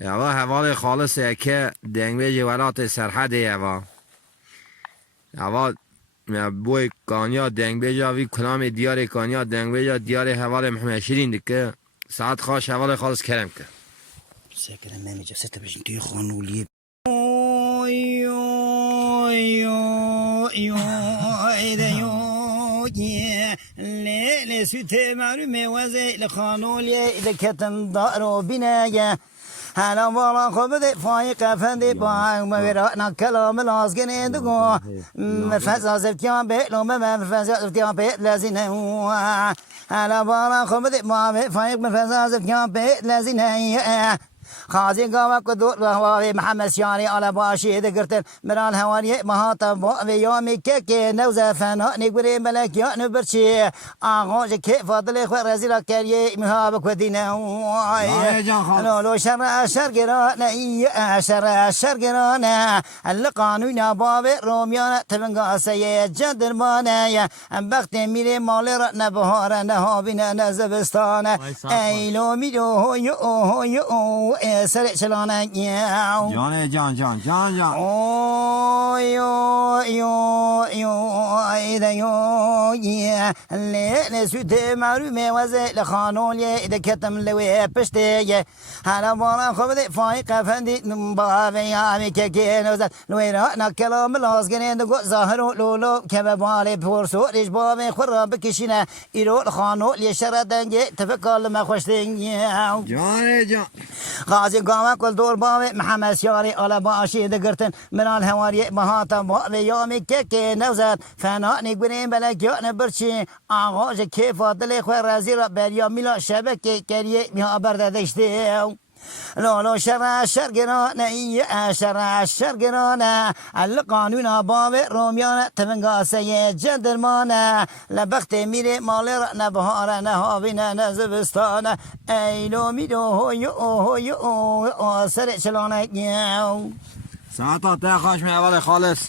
اوا حوال خالص که دنگویج ولات سرحد اوا اوا بوی کانیا دنگویج وی کلام دیار کانیا دنگویج دیار حوال محمد شیرین دکه ساعت خاص حوال خالص کرم که سكر ما مجا ستبجن تي خانولي يو يو يو إذا يو ليلة سوت معلومة وزي لخانولي إذا كتم دارو بنايا هلا والله خبد فايق فندي باع ومبرأنا كلام لازقين دقوا مفزع زفتيان بيت لو ما مفزع زفتيان بيت لازين هلا والله خبد باع فايق مفزع زفتيان بيت لازين خازي قامك دور هواوي محمد سياري على باشي ذكرت مرال هواري مهاتب ويومي كيكي نوزة فانا نقولي ملك يا نبرشي آغوش كيف فضلي خوي رزيلا كاري مهابك ودينا لو شر قرانا شر قرانا القانون بابي روميانا تبنقا سيد جندر مانا بخت ميري مالي رأنا بهارا نهابنا نزبستانا اي لو ميدو يو سرع شلونه جان جان يو إذا يو اللي سوت معلومة وزي لخانولي إذا كتم لوي بشتي هلا وانا خبدي فايقة فندي نبابي عمي كيكين وزي لوي رأنا كلام لازقنين دقو ظاهرو لولو كبابالي بورسو ريش بابي خورا بكشينا إيرو لخانولي شردنجي تفكر لما خوشتين جان غازي قامة كل دور بابي محمد سياري على باشي ذكرتن من الهواري مهاتا بابي يومي كيكي نوزات فناني قرين بلك يوم برشي آغاج كيف فاضلي خوي رازيرا بريا ميلا شبكي كريه مها برددشتيو لولو شر قرانا شر قرانا القانون بابي روميانا تبنقا سيد جندرمانا لبخت ميري مالي رأنا بهارا نهابنا نزبستانا اي لو ميدو هو يو سرع شلونك ساعتا تا خاش من اول خالص